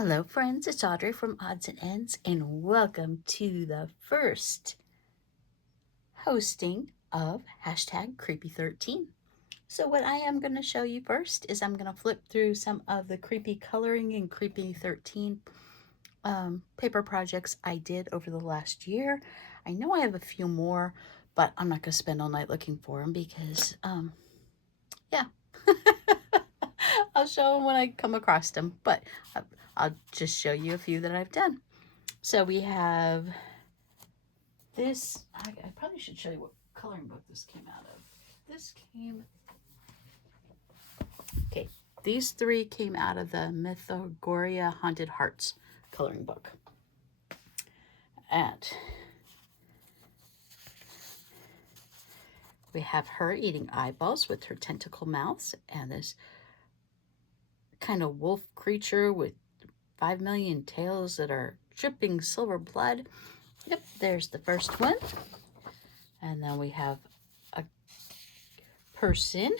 Hello, friends. It's Audrey from Odds and Ends, and welcome to the first hosting of hashtag Creepy13. So, what I am going to show you first is I'm going to flip through some of the creepy coloring and Creepy13 paper projects I did over the last year. I know I have a few more, but I'm not going to spend all night looking for them because, yeah. I'll show them when I come across them, but I'll just show you a few that I've done. So we have this. I probably should show you what coloring book this came out of. Okay, these three came out of the Mythogoria Haunted Hearts coloring book. And we have her eating eyeballs with her tentacle mouths, and this kind of wolf creature with 5 million tails that are dripping silver blood. Yep, there's the first one. And then we have a person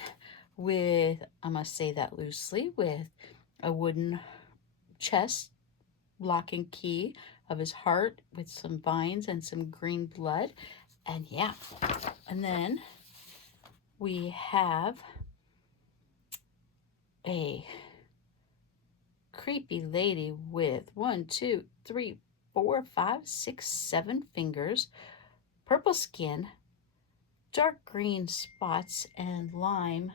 with, I must say that loosely, with a wooden chest, lock and key of his heart with some vines and some green blood. And yeah, and then we have a creepy lady with 1, 2, 3, 4, 5, 6, 7 fingers, purple skin, dark green spots, and lime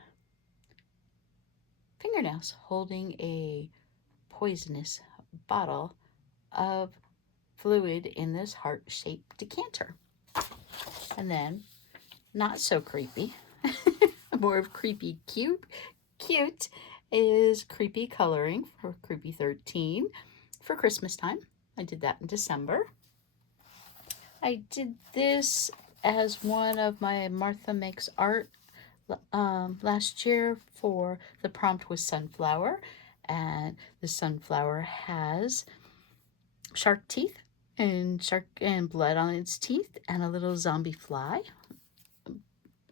fingernails, holding a poisonous bottle of fluid in this heart-shaped decanter. And then, not so creepy, more of creepy cute is creepy coloring for Creepy13 for Christmas time. I did that in December. I did this as one of my Martha Makes Art last year for the prompt was sunflower, and the sunflower has shark teeth and blood on its teeth and a little zombie fly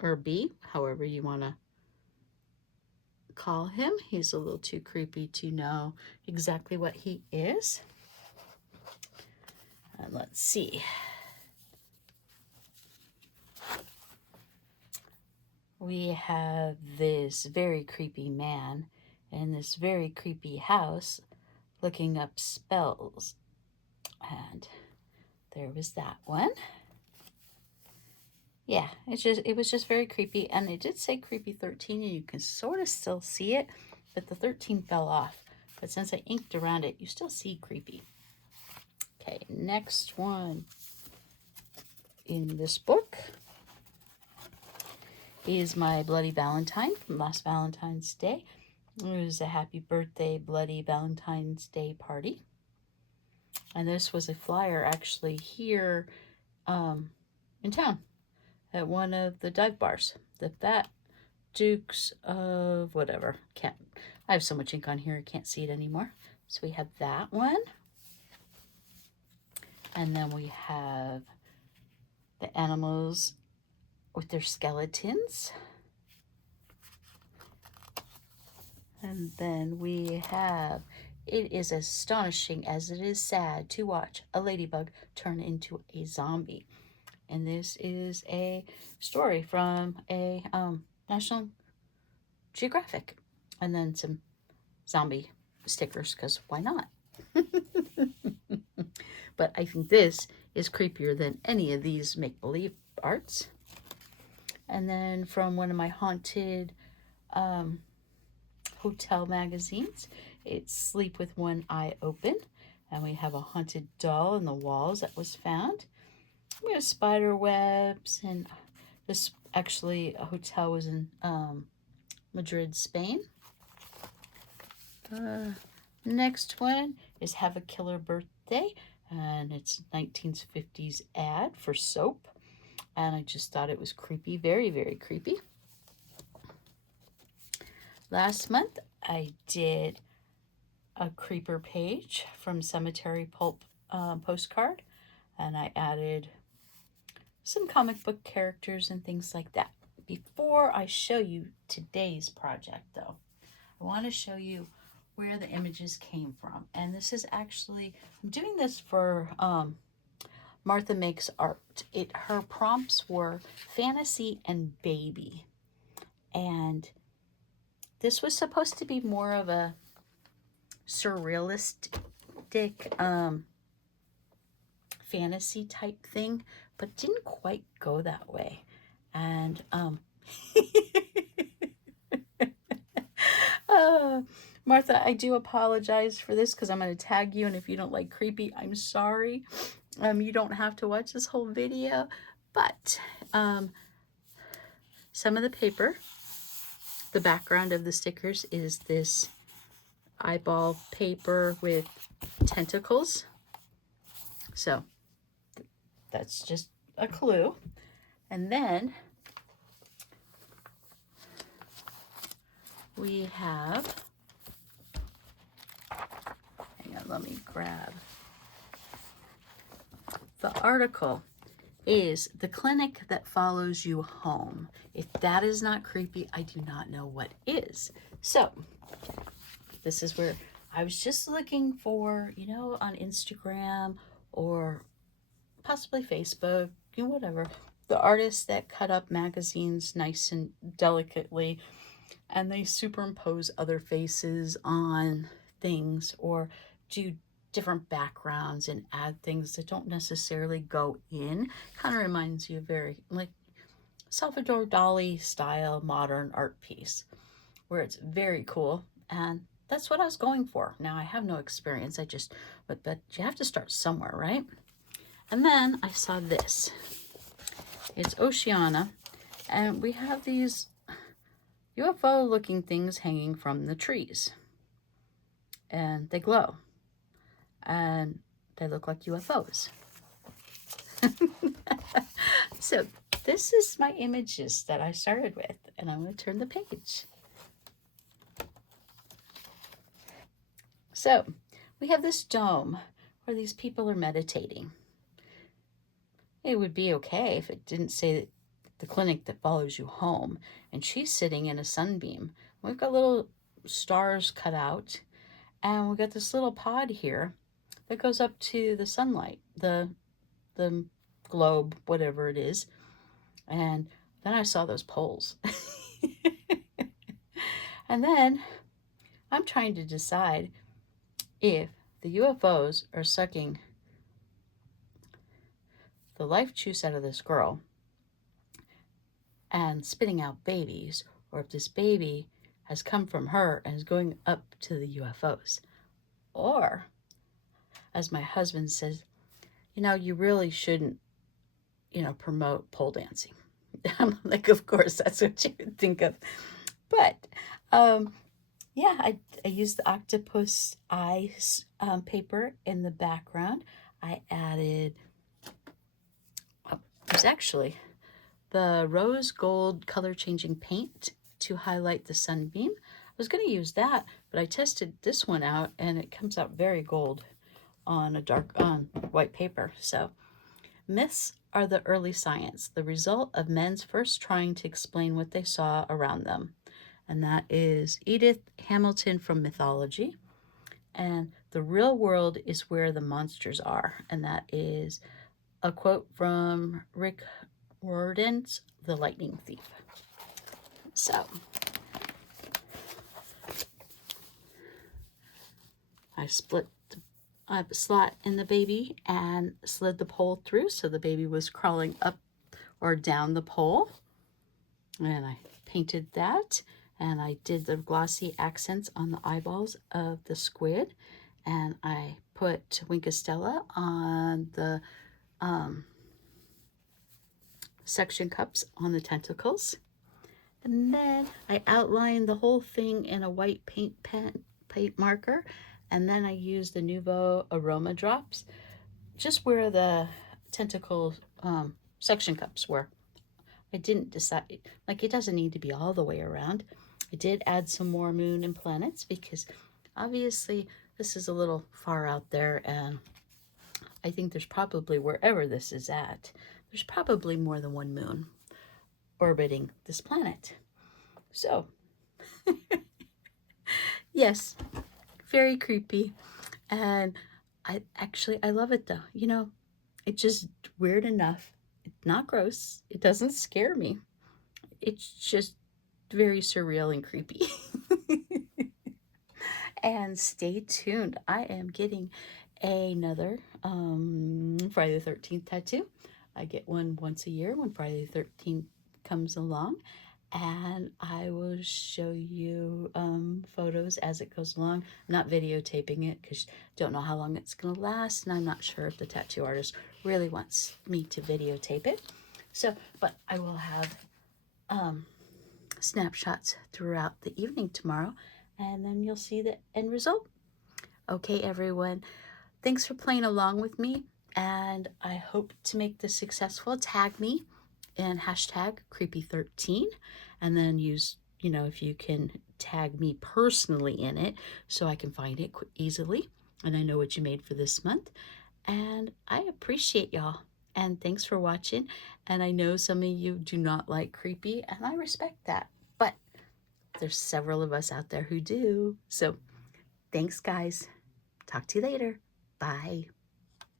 or bee, however you want to call him. He's a little too creepy to know exactly what he is. And let's see. We have this very creepy man in this very creepy house looking up spells. And there was that one. Yeah, it was just very creepy, and it did say Creepy13, and you can sort of still see it, but the 13 fell off. But since I inked around it, you still see creepy. Okay, next one in this book is my Bloody Valentine from last Valentine's Day. It was a happy birthday Bloody Valentine's Day party. And this was a flyer actually here in town at one of the dive bars. The Fat Dukes of whatever. I have so much ink on here I can't see it anymore. So we have that one. And then we have the animals with their skeletons. And then we have, it is astonishing as it is sad to watch a ladybug turn into a zombie. And this is a story from a National Geographic. And then some zombie stickers, because why not? But I think this is creepier than any of these make-believe arts. And then from one of my haunted hotel magazines, it's Sleep with One Eye Open. And we have a haunted doll in the walls that was found. We have spider webs, and this actually a hotel was in Madrid, Spain. Next one is Have a Killer Birthday, and it's 1950s ad for soap, and I just thought it was creepy, very, very creepy. Last month, I did a creeper page from Cemetery Pulp postcard, and I added some comic book characters and things like that. Before I show you today's project, though, I want to show you where the images came from. And this is actually, I'm doing this for Martha Makes Art. Her prompts were fantasy and baby. And this was supposed to be more of a surrealistic fantasy type thing, but didn't quite go that way. And Martha, I do apologize for this because I'm going to tag you, and if you don't like creepy, I'm sorry. You don't have to watch this whole video, but some of the paper, the background of the stickers is this eyeball paper with tentacles. So that's just a clue. And then we have, hang on, let me grab. The article is The Clinic That Follows You Home. If that is not creepy, I do not know what is. So this is where I was just looking for, you know, on Instagram or possibly Facebook, you know, whatever, the artists that cut up magazines nice and delicately and they superimpose other faces on things or do different backgrounds and add things that don't necessarily go in. Kind of reminds you of very like Salvador Dali style modern art piece where it's very cool. And that's what I was going for. Now I have no experience. But you have to start somewhere, right? And then I saw this. It's Oceana. And we have these UFO looking things hanging from the trees. And they glow. And they look like UFOs. So this is my images that I started with. And I'm going to turn the page. So we have this dome where these people are meditating. It would be okay if it didn't say The Clinic That Follows You Home. And she's sitting in a sunbeam. We've got little stars cut out. And we've got this little pod here that goes up to the sunlight, the globe, whatever it is. And then I saw those poles. And then I'm trying to decide if the UFOs are sucking the life juice out of this girl and spitting out babies, or if this baby has come from her and is going up to the UFOs. Or, as my husband says, you know, you really shouldn't, you know, promote pole dancing. I'm like, of course, that's what you would think of. But, yeah, I used the octopus eyes paper in the background. I added, it was actually the rose gold color changing paint to highlight the sunbeam. I was going to use that, but I tested this one out and it comes out very gold on white paper. So myths are the early science, the result of men's first trying to explain what they saw around them. And that is Edith Hamilton from Mythology. And the real world is where the monsters are. And that is a quote from Rick Riordan's The Lightning Thief. So I split a slot in the baby and slid the pole through so the baby was crawling up or down the pole. And I painted that. And I did the glossy accents on the eyeballs of the squid. And I put Winkostella on the suction cups on the tentacles. And then I outlined the whole thing in a white paint marker. And then I used the Nouveau Aroma Drops just where the tentacle suction cups were. I didn't decide, like it doesn't need to be all the way around. I did add some more moon and planets because obviously this is a little far out there and I think there's probably, wherever this is at, there's probably more than one moon orbiting this planet. So, yes, very creepy. And I love it though. You know, it's just weird enough. It's not gross. It doesn't scare me. It's just very surreal and creepy. And stay tuned. I am getting another Friday the 13th tattoo. I get one once a year when Friday the 13th comes along. And I will show you photos as it goes along. I'm not videotaping it because I don't know how long it's going to last. And I'm not sure if the tattoo artist really wants me to videotape it. So, but I will have snapshots throughout the evening tomorrow, and then you'll see the end result. Okay, everyone, thanks for playing along with me, and I hope to make this successful. Tag me and hashtag creepy13, and then use, you know, if you can tag me personally in it so I can find it easily and I know what you made for this month. And I appreciate y'all. And thanks for watching. And I know some of you do not like creepy, and I respect that. But there's several of us out there who do. So thanks, guys. Talk to you later. Bye.